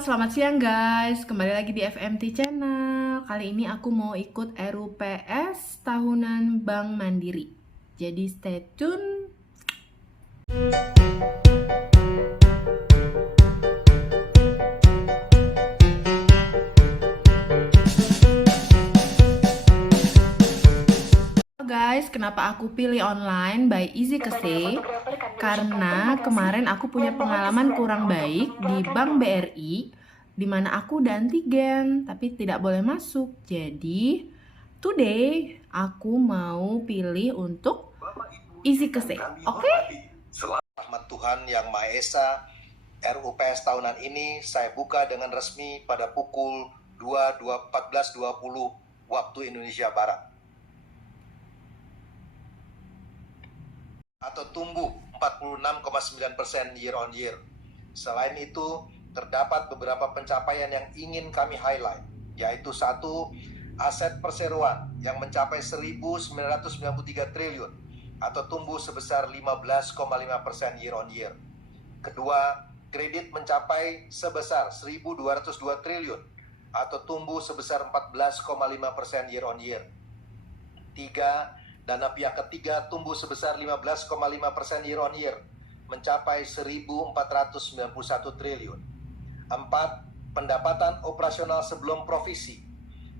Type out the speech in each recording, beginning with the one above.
Selamat siang guys. Kembali lagi di FMT Channel. Kali ini aku mau ikut RUPS tahunan Bank Mandiri. Jadi stay tune. Guys, kenapa aku pilih online by Easy Kese? Karena kemarin aku punya pengalaman kurang baik di Bank BRI, di mana aku udah antigen tapi tidak boleh masuk. Jadi, today aku mau pilih untuk Easy Kese. Oke? Rahmat Tuhan Yang Maha Esa, RUPS tahunan ini saya buka dengan resmi pada pukul 14.20 waktu Indonesia Barat. Atau tumbuh 46,9% year on year. Selain itu, terdapat beberapa pencapaian yang ingin kami highlight, yaitu satu, aset perseroan yang mencapai 1.993 triliun atau tumbuh sebesar 15,5% year on year. Kedua, kredit mencapai sebesar 1.202 triliun atau tumbuh sebesar 14,5% year on year. Tiga, dana pihak ketiga tumbuh sebesar 15,5% year on year, mencapai 1.491 triliun. Empat, pendapatan operasional sebelum provisi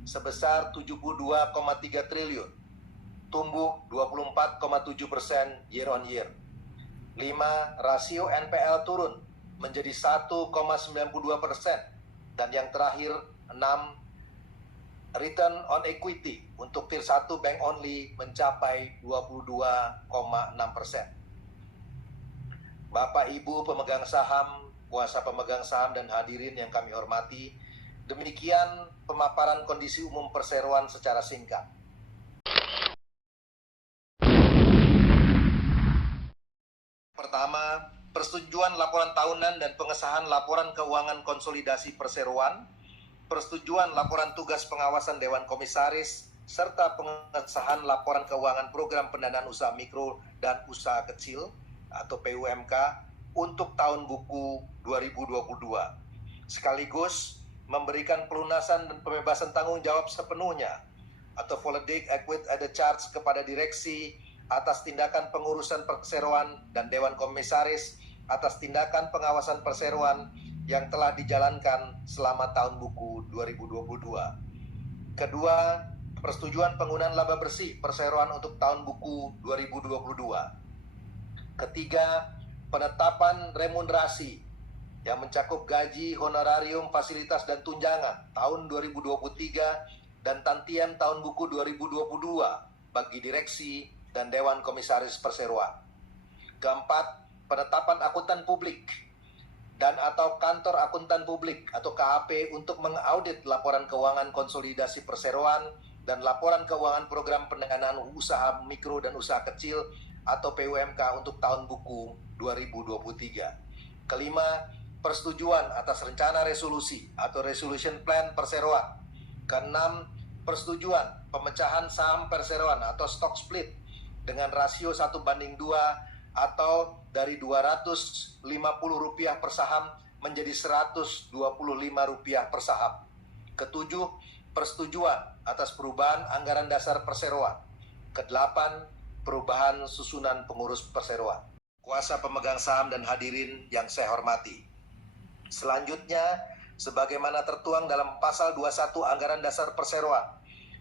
sebesar 72,3 triliun, tumbuh 24,7% year on year. 5. Rasio NPL turun menjadi 1,92%. Dan yang terakhir, 6. Return on equity untuk tier 1 bank only mencapai 22,6%. Bapak Ibu pemegang saham, kuasa pemegang saham dan hadirin yang kami hormati, demikian pemaparan kondisi umum perseroan secara singkat. Pertama, persetujuan laporan tahunan dan pengesahan laporan keuangan konsolidasi perseroan, persetujuan laporan tugas pengawasan Dewan Komisaris, serta pengesahan laporan keuangan program pendanaan usaha mikro dan usaha kecil atau PUMK untuk tahun buku 2022. Sekaligus memberikan pelunasan dan pembebasan tanggung jawab sepenuhnya atau Voledic Equity at the Charge kepada direksi atas tindakan pengurusan perseroan dan Dewan Komisaris atas tindakan pengawasan perseroan yang telah dijalankan selama tahun buku 2022. Kedua, persetujuan penggunaan laba bersih perseroan untuk tahun buku 2022. Ketiga, penetapan remunerasi yang mencakup gaji, honorarium, fasilitas, dan tunjangan tahun 2023 dan tantian tahun buku 2022 bagi direksi dan Dewan Komisaris Perseroan. Keempat, penetapan akuntan publik dan atau kantor akuntan publik atau KAP untuk mengaudit laporan keuangan konsolidasi perseroan dan laporan keuangan program pendanaan usaha mikro dan usaha kecil atau PUMK untuk tahun buku 2023. Kelima, persetujuan atas rencana resolusi atau resolution plan perseroan. Keenam, persetujuan pemecahan saham perseroan atau stock split dengan rasio 1:2 atau dari Rp250 per saham menjadi Rp125 per saham. Ketujuh, persetujuan atas perubahan anggaran dasar perseroan. Kedelapan, perubahan susunan pengurus perseroan. Kuasa pemegang saham dan hadirin yang saya hormati. Selanjutnya, sebagaimana tertuang dalam pasal 21 anggaran dasar perseroan,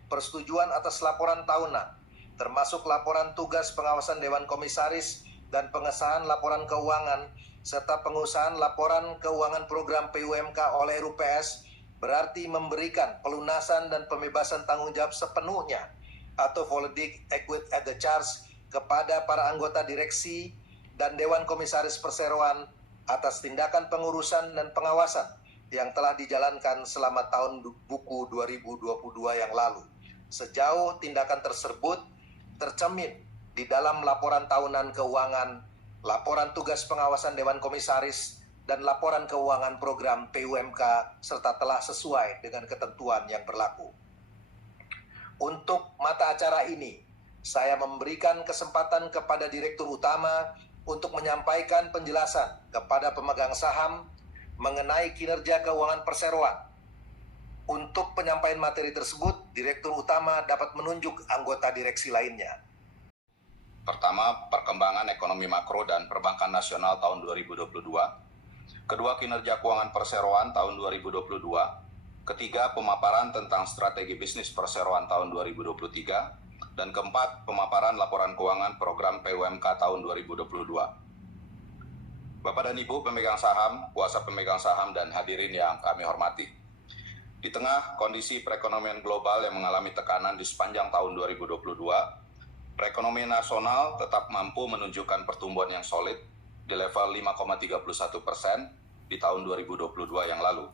persetujuan atas laporan tahunan, termasuk laporan tugas pengawasan Dewan Komisaris dan pengesahan laporan keuangan, serta pengusahaan laporan keuangan program PUMK oleh RUPS, berarti memberikan pelunasan dan pembebasan tanggung jawab sepenuhnya atau Voledic Equity at the Charge kepada para anggota direksi dan Dewan Komisaris Perseroan atas tindakan pengurusan dan pengawasan yang telah dijalankan selama tahun buku 2022 yang lalu. Sejauh tindakan tersebut tercermin di dalam laporan tahunan keuangan, laporan tugas pengawasan Dewan Komisaris, dan laporan keuangan program PUMK serta telah sesuai dengan ketentuan yang berlaku. Untuk mata acara ini, saya memberikan kesempatan kepada Direktur Utama untuk menyampaikan penjelasan kepada pemegang saham mengenai kinerja keuangan perseroan. Untuk penyampaian materi tersebut, Direktur Utama dapat menunjuk anggota direksi lainnya. Pertama, perkembangan ekonomi makro dan perbankan nasional tahun 2022. Kedua, kinerja keuangan perseroan tahun 2022. Ketiga, pemaparan tentang strategi bisnis perseroan tahun 2023. Dan keempat, pemaparan laporan keuangan program PUMK tahun 2022. Bapak dan Ibu pemegang saham, kuasa pemegang saham, dan hadirin yang kami hormati. Di tengah kondisi perekonomian global yang mengalami tekanan di sepanjang tahun 2022, perekonomian nasional tetap mampu menunjukkan pertumbuhan yang solid di level 5,31% di tahun 2022 yang lalu.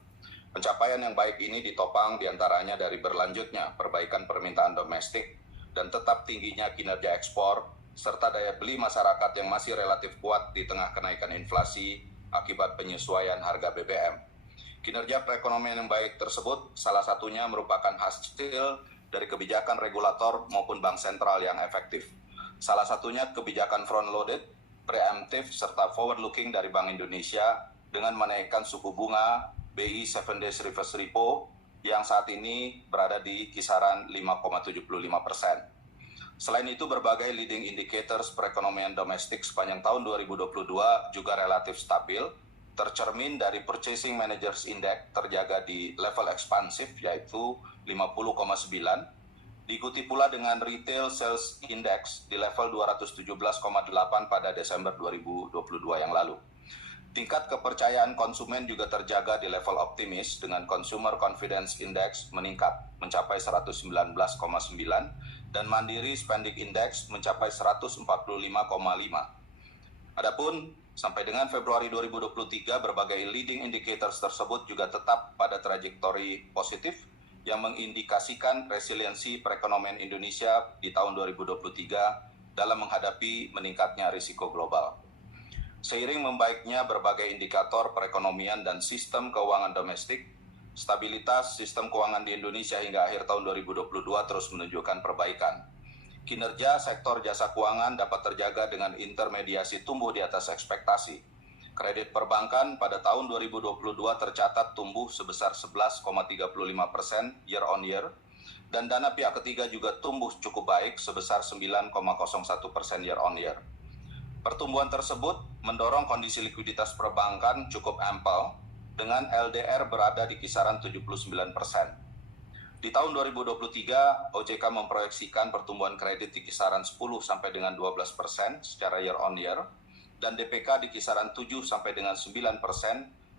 Pencapaian yang baik ini ditopang diantaranya dari berlanjutnya perbaikan permintaan domestik dan tetap tingginya kinerja ekspor, serta daya beli masyarakat yang masih relatif kuat di tengah kenaikan inflasi akibat penyesuaian harga BBM. Kinerja perekonomian yang baik tersebut salah satunya merupakan hasil dari kebijakan regulator maupun bank sentral yang efektif. Salah satunya kebijakan front-loaded, preemptive, serta forward-looking dari Bank Indonesia dengan menaikkan suku bunga BI 7 Days Reverse Repo yang saat ini berada di kisaran 5,75%. Selain itu, berbagai leading indicators perekonomian domestik sepanjang tahun 2022 juga relatif stabil, tercermin dari Purchasing Managers Index terjaga di level ekspansif yaitu 50,9, diikuti pula dengan Retail Sales Index di level 217,8 pada Desember 2022 yang lalu. Tingkat kepercayaan konsumen juga terjaga di level optimis dengan Consumer Confidence Index meningkat mencapai 119,9 dan Mandiri Spending Index mencapai 145,5. Adapun sampai dengan Februari 2023, berbagai leading indicators tersebut juga tetap pada trajektori positif yang mengindikasikan resiliensi perekonomian Indonesia di tahun 2023 dalam menghadapi meningkatnya risiko global. Seiring membaiknya berbagai indikator perekonomian dan sistem keuangan domestik, stabilitas sistem keuangan di Indonesia hingga akhir tahun 2022 terus menunjukkan perbaikan. Kinerja sektor jasa keuangan dapat terjaga dengan intermediasi tumbuh di atas ekspektasi. Kredit perbankan pada tahun 2022 tercatat tumbuh sebesar 11,35% year on year, dan dana pihak ketiga juga tumbuh cukup baik sebesar 9,01% year on year. Pertumbuhan tersebut mendorong kondisi likuiditas perbankan cukup ampel, dengan LDR berada di kisaran 79%. Di tahun 2023, OJK memproyeksikan pertumbuhan kredit di kisaran 10 sampai dengan 12% secara year on year, dan DPK di kisaran 7 sampai dengan 9%,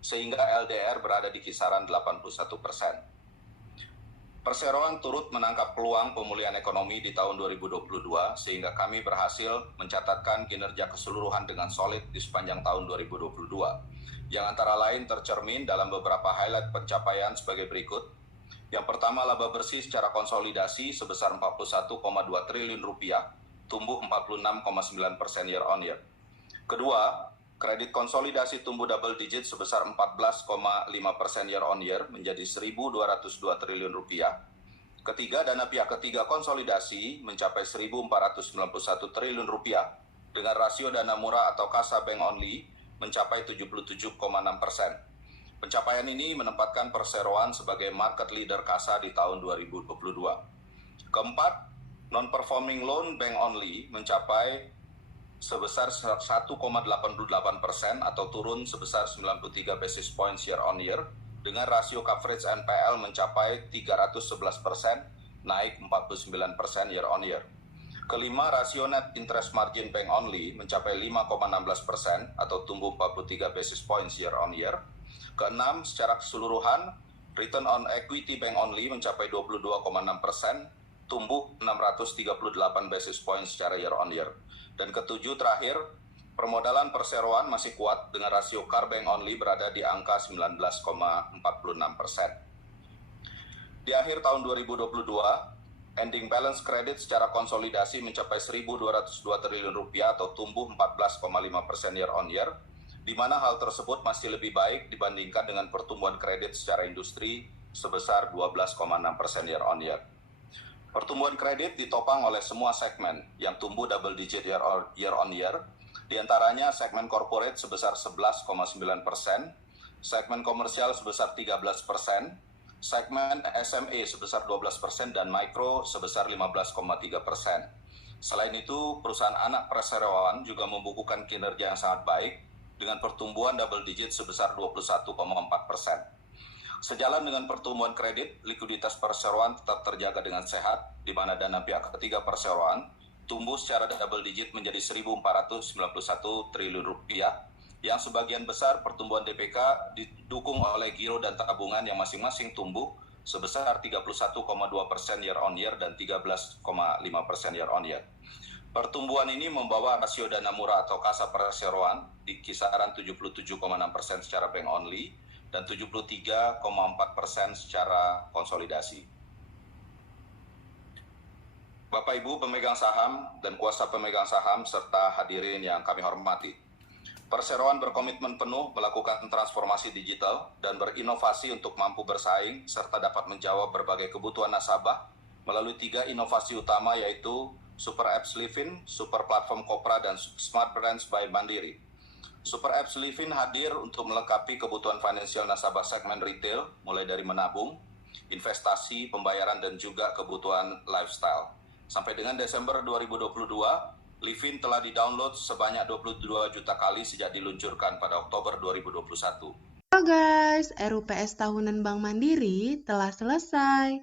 sehingga LDR berada di kisaran 81%. Perseroan turut menangkap peluang pemulihan ekonomi di tahun 2022, sehingga kami berhasil mencatatkan kinerja keseluruhan dengan solid di sepanjang tahun 2022, yang antara lain tercermin dalam beberapa highlight pencapaian sebagai berikut. Yang pertama, laba bersih secara konsolidasi sebesar 41,2 triliun rupiah, tumbuh 46,9% year on year. Kedua, kredit konsolidasi tumbuh double digit sebesar 14,5% year on year menjadi 1.202 triliun rupiah. Ketiga, dana pihak ketiga konsolidasi mencapai 1.491 triliun rupiah dengan rasio dana murah atau kasa bank only mencapai 77,6%. Pencapaian ini menempatkan perseroan sebagai market leader kasa di tahun 2022. Keempat, non-performing loan bank only mencapai sebesar 1,88% atau turun sebesar 93 basis points year on year, dengan rasio coverage NPL mencapai 311%, naik 49% year on year. Kelima, rasio net interest margin bank only mencapai 5,16% atau tumbuh 43 basis points year on year. Keenam, secara keseluruhan, return on equity bank only mencapai 22,6%, tumbuh 638 basis points secara year on year. Dan ketujuh, terakhir, permodalan perseroan masih kuat dengan rasio CAR bank only berada di angka 19,46%. Di akhir tahun 2022, ending balance kredit secara konsolidasi mencapai 1.202 triliun rupiah atau tumbuh 14,5% year on year, di mana hal tersebut masih lebih baik dibandingkan dengan pertumbuhan kredit secara industri sebesar 12,6% year on year. Pertumbuhan kredit ditopang oleh semua segmen yang tumbuh double digit year on year, diantaranya segmen corporate sebesar 11,9%, segmen komersial sebesar 13%, segmen SME sebesar 12% dan mikro sebesar 15,3%. Selain itu, perusahaan anak perseroan juga membukukan kinerja yang sangat baik dengan pertumbuhan double digit sebesar 21,4%. Sejalan dengan pertumbuhan kredit, likuiditas perseroan tetap terjaga dengan sehat, di mana dana pihak ketiga perseroan tumbuh secara double digit menjadi 1.491 triliun rupiah, yang sebagian besar pertumbuhan DPK didukung oleh giro dan tabungan yang masing-masing tumbuh sebesar 31,2% year on year dan 13,5% year on year. Pertumbuhan ini membawa rasio dana murah atau kasa perseroan di kisaran 77,6% secara bank only dan 73,4% secara konsolidasi. Bapak Ibu pemegang saham dan kuasa pemegang saham serta hadirin yang kami hormati, Perseroan berkomitmen penuh melakukan transformasi digital dan berinovasi untuk mampu bersaing serta dapat menjawab berbagai kebutuhan nasabah melalui 3 inovasi utama, yaitu Super Apps Livin, Super Platform Kopra, dan Smart Brands by Mandiri. Super Apps Livin hadir untuk melengkapi kebutuhan finansial nasabah segmen retail, mulai dari menabung, investasi, pembayaran, dan juga kebutuhan lifestyle. Sampai dengan Desember 2022, Livin telah di-download sebanyak 22 juta kali sejak diluncurkan pada Oktober 2021. Halo guys, RUPS tahunan Bank Mandiri telah selesai.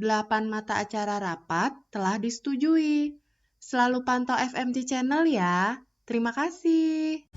8 mata acara rapat telah disetujui. Selalu pantau FMT Channel ya. Terima kasih.